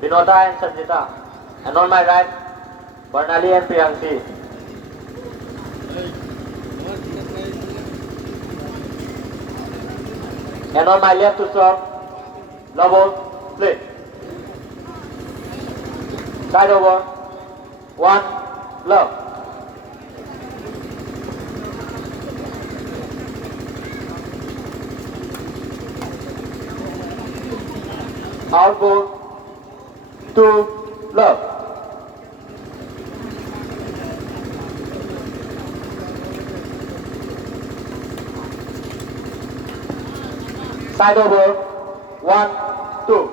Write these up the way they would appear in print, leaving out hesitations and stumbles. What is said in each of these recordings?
Vinota and Sanjita. And on my right, Bernali and Priyanshi. And on my left to serve, Lavo, split. Side over, 1, love. Outboard, 2, love. Side over, 1, 2.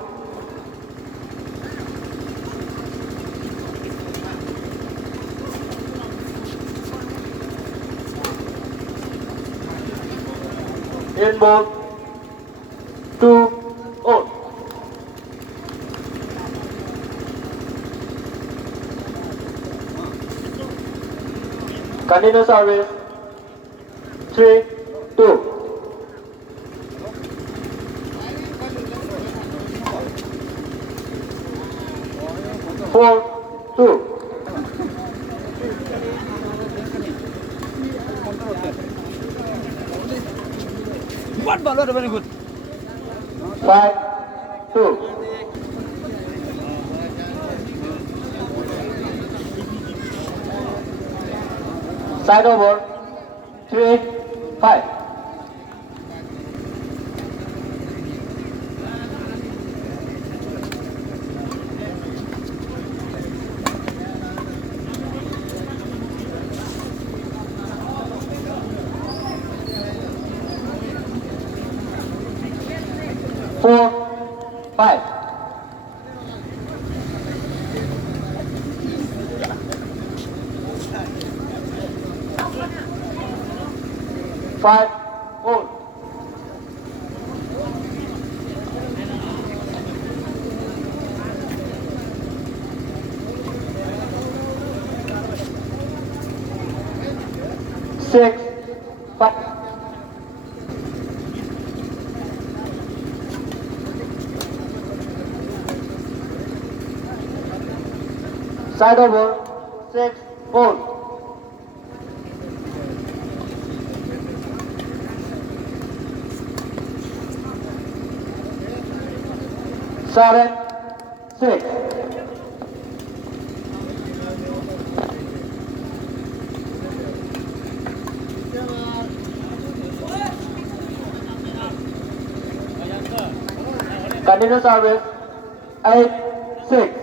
Inboard, 2, out. Continue service, 3, 2. 4, 2. What ball? Very good. 5, 2. Side over, 3, 5. Four, 5. Five, all. Six, 5. Side over, 6, 4. 7, 6. Continue service, 8, 6.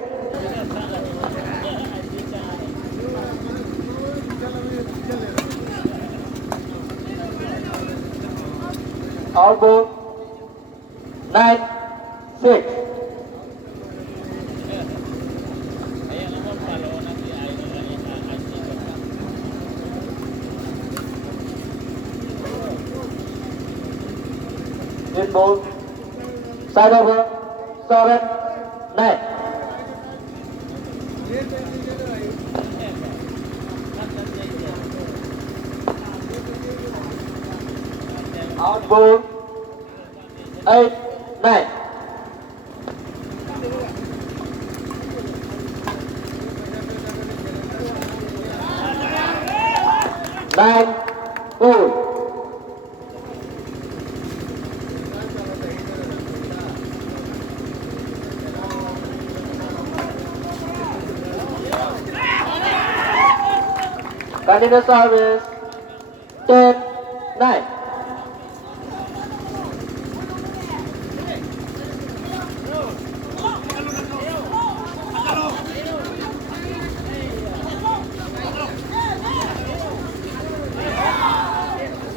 Outboard, 9, 6. Inboard, side over, 7, 9. Outboard, 8, 9. Nine, 4. Continue service, 10, 9.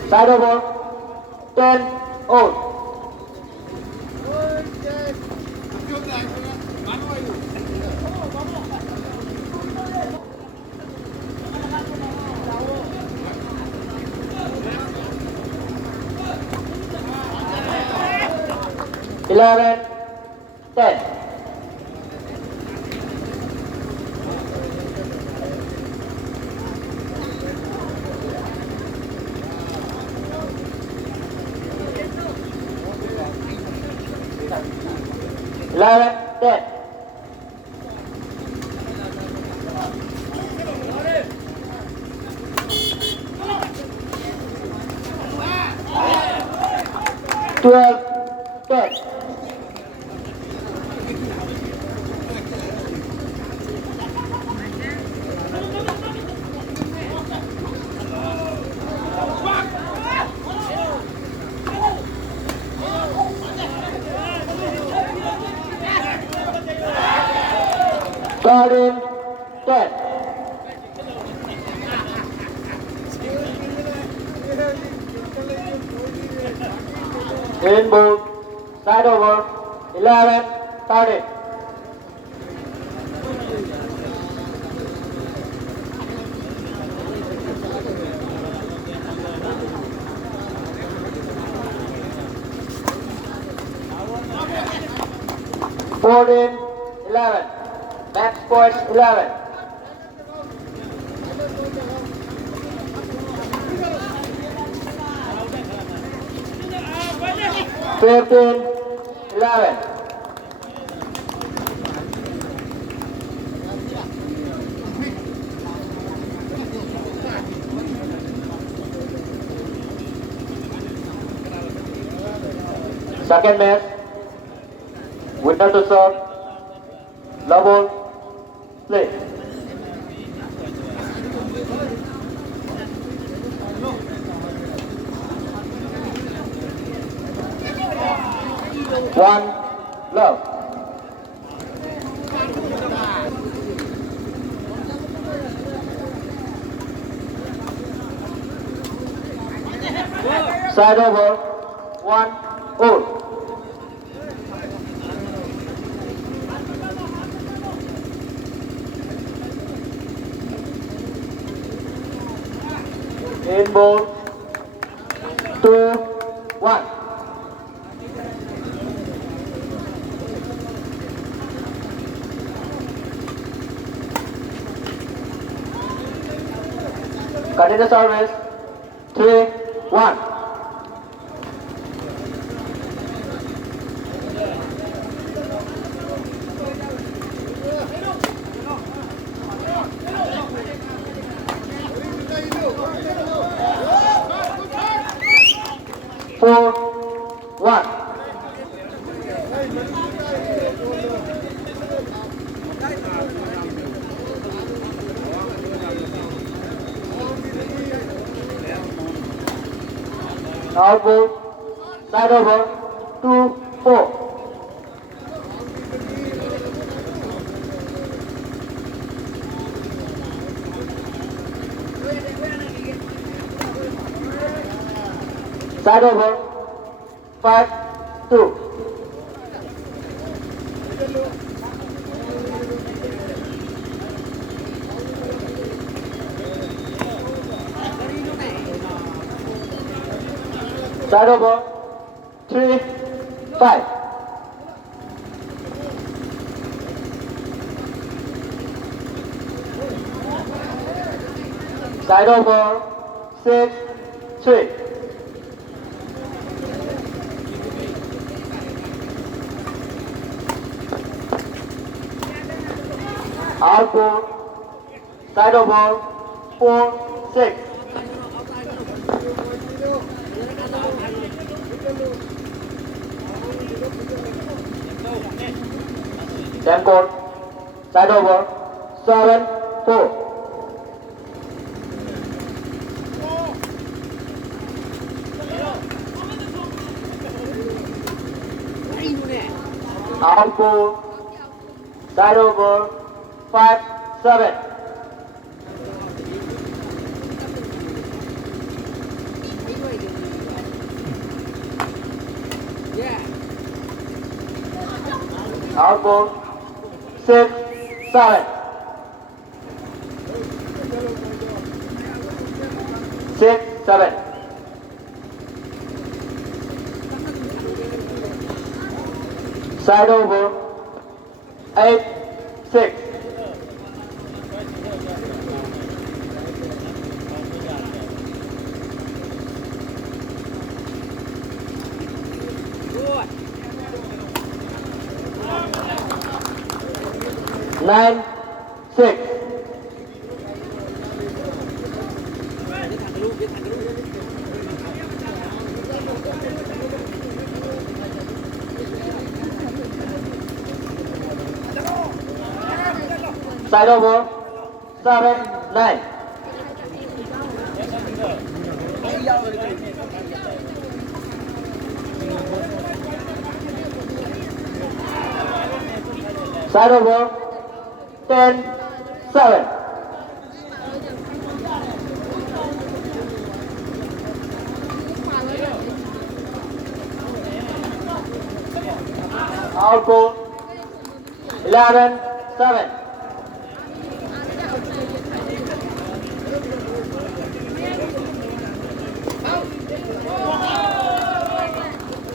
Side over, 10, out. 11, 10. Eleven, 10. Twelve, 10. Garden, 10. Rainbow, side over, 11, 30. Fourteen, 11. Max point 11. 15, 11. Second match, winner to serve, Love play. One, love. Side over, 1, all. In ball, 2, 1. Continue service, 3, 1. Four, 1. Outboard, side over, 2, 4. Side over, 5, 2. Side over, 3, 5. Side over, 6, 3. Outboard, side over, 4, 6. Same court, side over, 7, 4. Outboard, side over, 5, 7. Outboard, 6, 7. 6, 7. Side over. 8-6. Good. 9-6. Side over. 7-9. Side over. 10-7. Out goal. 11-7.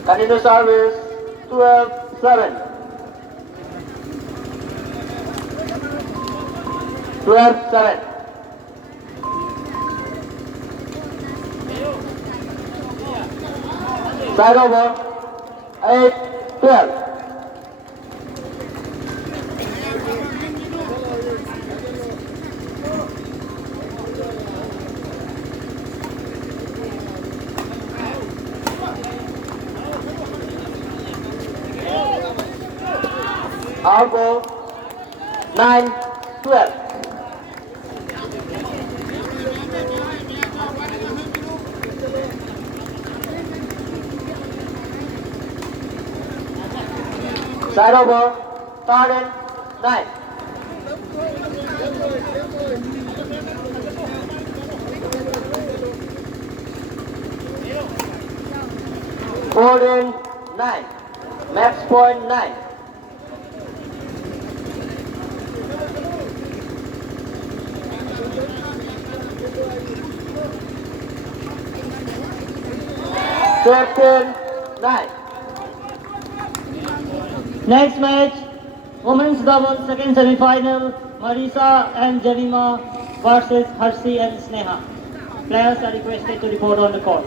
Continue service. 12-7. 12-7. Side over. 8-12. Out goal. 9-12. Side over. 13-9. Fourteen 9. Max point 9. Fifteen 9. Next match, women's double second semi-final, Marisa and Javima versus Harsi and Sneha. Players are requested to report on the court.